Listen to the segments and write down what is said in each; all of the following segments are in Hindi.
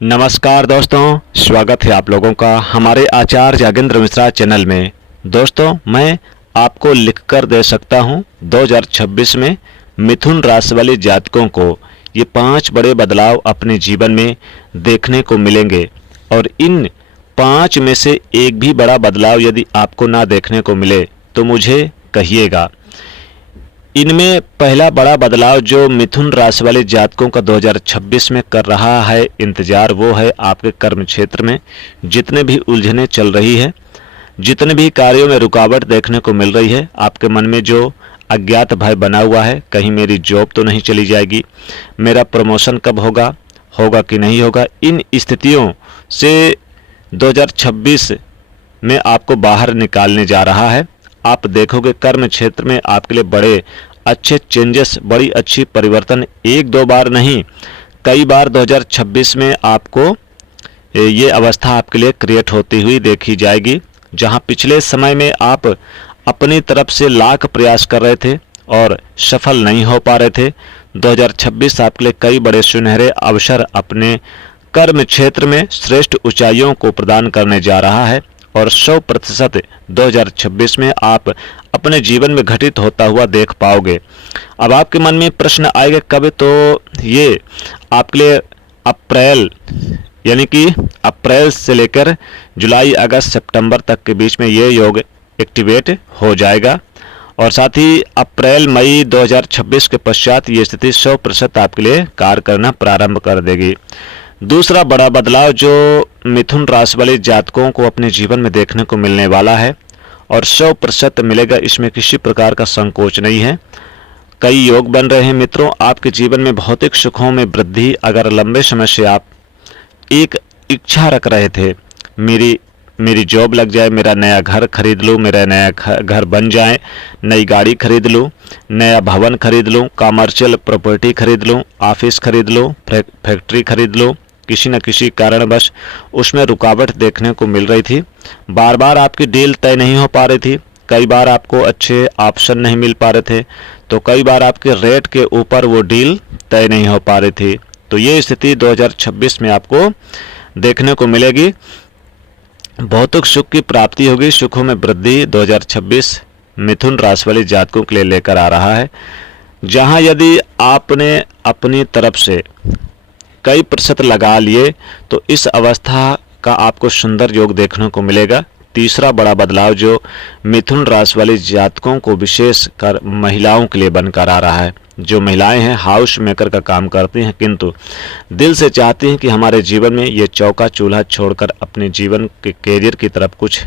नमस्कार दोस्तों, स्वागत है आप लोगों का हमारे आचार्य जागेंद्र मिश्रा चैनल में। दोस्तों, मैं आपको लिखकर दे सकता हूं 2026 में मिथुन राशि वाले जातकों को ये 5 बड़े बदलाव अपने जीवन में देखने को मिलेंगे और इन 5 में से एक भी बड़ा बदलाव यदि आपको ना देखने को मिले तो मुझे कहिएगा। इनमें पहला बड़ा बदलाव जो मिथुन राशि वाले जातकों का 2026 में कर रहा है इंतजार, वो है आपके कर्म क्षेत्र में जितने भी उलझनें चल रही है, जितने भी कार्यों में रुकावट देखने को मिल रही है, आपके मन में जो अज्ञात भय बना हुआ है, कहीं मेरी जॉब तो नहीं चली जाएगी, मेरा प्रमोशन कब होगा कि नहीं होगा, इन स्थितियों से 2026 में आपको बाहर निकालने जा रहा है। आप देखोगे कर्म क्षेत्र में आपके लिए बड़े अच्छे चेंजेस, बड़ी अच्छी परिवर्तन एक दो बार नहीं, कई बार 2026 में आपको ये अवस्था आपके लिए क्रिएट होती हुई देखी जाएगी। जहां पिछले समय में आप अपनी तरफ से लाख प्रयास कर रहे थे और सफल नहीं हो पा रहे थे, 2026 आपके लिए कई बड़े सुनहरे अवसर अपने कर्म क्षेत्र में श्रेष्ठ ऊंचाइयों को प्रदान करने जा रहा है और 100% 2026 में आप अपने जीवन में घटित होता हुआ देख पाओगे। अब आपके मन में प्रश्न आएगा कब, तो ये आपके लिए अप्रैल यानी कि अप्रैल से लेकर जुलाई, अगस्त, सितंबर तक के बीच में ये योग एक्टिवेट हो जाएगा और साथ ही अप्रैल मई 2026 के पश्चात ये स्थिति 100% आपके लिए कार्य करना प्रारंभ कर देगी। दूसरा बड़ा बदलाव जो मिथुन राशि वाले जातकों को अपने जीवन में देखने को मिलने वाला है और 100% मिलेगा, इसमें किसी प्रकार का संकोच नहीं है। कई योग बन रहे हैं मित्रों, आपके जीवन में भौतिक सुखों में वृद्धि। अगर लंबे समय से आप एक इच्छा रख रहे थे, मेरी जॉब लग जाए, मेरा नया घर खरीद लूँ, मेरा नया घर बन जाए, नई गाड़ी खरीद लूँ, नया भवन खरीद लूँ, कमर्शियल प्रॉपर्टी खरीद लूँ, ऑफिस खरीद लूँ, फैक्ट्री खरीद लूँ, किसी न किसी कारणवश उसमें रुकावट देखने को मिल रही थी। बार बार आपकी डील तय नहीं हो पा रही थी, कई बार आपको अच्छे ऑप्शन नहीं मिल पा रहे थे, तो कई बार आपके रेट के ऊपर वो डील तय नहीं हो पा रही थी। तो ये स्थिति 2026 में आपको देखने को मिलेगी। भौतिक सुख की प्राप्ति होगी, सुखों में वृद्धि 2026 मिथुन राशि वाले जातकों के लिए लेकर आ रहा है। जहां यदि आपने अपनी तरफ से कई प्रतिशत लगा लिए तो इस अवस्था का आपको सुंदर योग देखने को मिलेगा। तीसरा बड़ा बदलाव जो मिथुन राशि वाले जातकों को विशेषकर महिलाओं के लिए बनकर आ रहा है, जो महिलाएं हैं हाउस मेकर का काम करती हैं किंतु दिल से चाहती हैं कि हमारे जीवन में ये चौका चूल्हा छोड़कर अपने जीवन के कैरियर की तरफ कुछ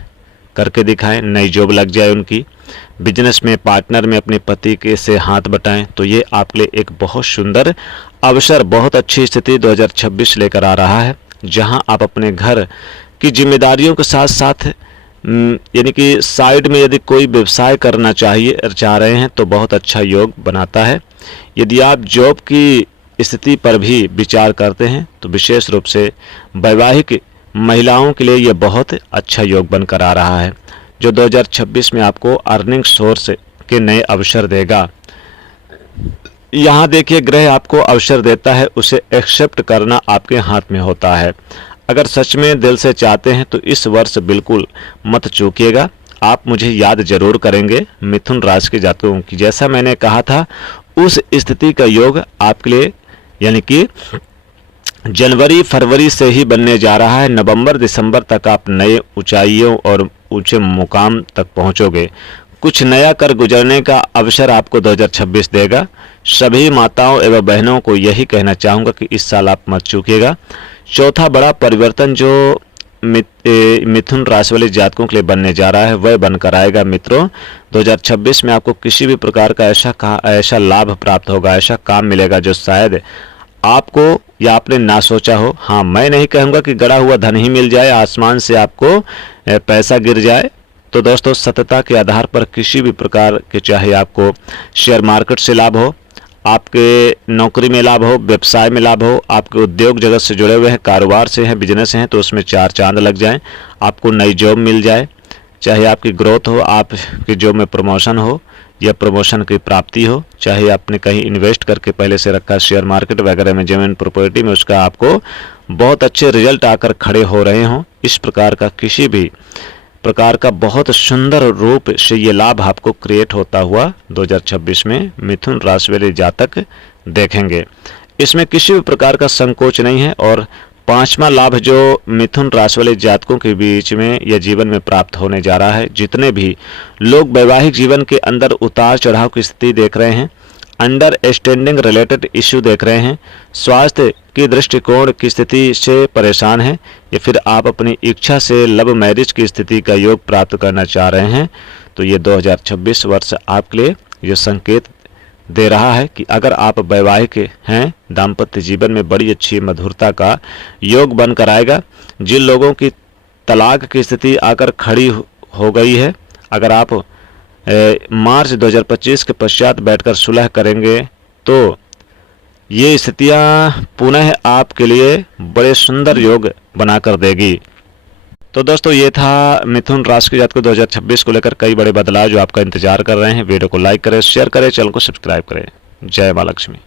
करके दिखाएं, नई जॉब लग जाए उनकी, बिजनेस में पार्टनर में अपने पति के से हाथ बटाएं, तो ये आपके लिए एक बहुत सुंदर अवसर, बहुत अच्छी स्थिति 2026 लेकर आ रहा है। जहां आप अपने घर की जिम्मेदारियों के साथ साथ यानी कि साइड में यदि कोई व्यवसाय करना चाह रहे हैं तो बहुत अच्छा योग बनाता है। यदि आप जॉब की स्थिति पर भी विचार करते हैं तो विशेष रूप से वैवाहिक महिलाओं के लिए यह बहुत अच्छा योग बनकर आ रहा है, जो 2026 में आपको अर्निंग सोर्स के नए अवसर देगा। यहाँ देखिए, ग्रह आपको अवसर देता है, उसे एक्सेप्ट करना आपके हाथ में होता है। अगर सच में दिल से चाहते हैं तो इस वर्ष बिल्कुल मत चूकिएगा। आप मुझे याद जरूर करेंगे मिथुन राशि के जातकों की। जैसा मैंने कहा था उस स्थिति का योग आपके लिए यानी कि जनवरी फरवरी से ही बनने जा रहा है। नवंबर दिसंबर तक आप नए ऊंचाइयों और ऊंचे मुकाम तक पहुंचोगे। कुछ नया कर गुजरने का अवसर आपको 2026 देगा। सभी माताओं एवं बहनों को यही कहना चाहूँगा कि इस साल आप मत चूकिएगा। चौथा बड़ा परिवर्तन जो मिथुन राशि वाले जातकों के लिए बनने जा रहा है वह बनकर आएगा मित्रों। 2026 में आपको किसी भी प्रकार का ऐसा लाभ प्राप्त होगा, ऐसा काम मिलेगा जो शायद आपको या आपने ना सोचा हो। हाँ, मैं नहीं कहूँगा कि गड़ा हुआ धन ही मिल जाए, आसमान से आपको पैसा गिर जाए। तो दोस्तों, सत्यता के आधार पर किसी भी प्रकार के, चाहे आपको शेयर मार्केट से लाभ हो, आपके नौकरी में लाभ हो, व्यवसाय में लाभ हो, आपके उद्योग जगत से जुड़े हुए हैं, कारोबार से हैं, बिजनेस हैं, तो उसमें 4 चांद लग जाएं, आपको नई जॉब मिल जाए, चाहे आपकी ग्रोथ हो, आपकी जॉब में प्रमोशन हो, या प्रमोशन की प्राप्ति हो, चाहे आपने कहीं इन्वेस्ट करके पहले से रखा शेयर मार्केट वगैरह में, जमीन प्रॉपर्टी में, उसका आपको बहुत अच्छे रिजल्ट आकर खड़े हो रहे हों, इस प्रकार का किसी भी प्रकार का बहुत सुंदर रूप से ये लाभ आपको क्रिएट होता हुआ 2026 में मिथुन राशि वाले जातक देखेंगे। इसमें किसी भी प्रकार का संकोच नहीं है। और पांचवा लाभ जो मिथुन राशि वाले जातकों के बीच में या जीवन में प्राप्त होने जा रहा है, जितने भी लोग वैवाहिक जीवन के अंदर उतार चढ़ाव की स्थिति देख रहे हैं, अंडरस्टैंडिंग रिलेटेड इश्यू देख रहे हैं, स्वास्थ्य की दृष्टिकोण की स्थिति से परेशान हैं, या फिर आप अपनी इच्छा से लव मैरिज की स्थिति का योग प्राप्त करना चाह रहे हैं, तो ये 2026 वर्ष आपके लिए ये संकेत दे रहा है कि अगर आप वैवाहिक हैं, दाम्पत्य जीवन में बड़ी अच्छी मधुरता का योग बनकर आएगा। जिन लोगों की तलाक की स्थिति आकर खड़ी हो गई है, अगर आप मार्च 2025 के पश्चात बैठकर सुलह करेंगे तो ये स्थितियां पुनः आपके लिए बड़े सुंदर योग बनाकर देगी। तो दोस्तों, ये था मिथुन राशि के जातकों 2026 को लेकर कई बड़े बदलाव जो आपका इंतजार कर रहे हैं। वीडियो को लाइक करें, शेयर करें, चैनल को सब्सक्राइब करें। जय मां लक्ष्मी।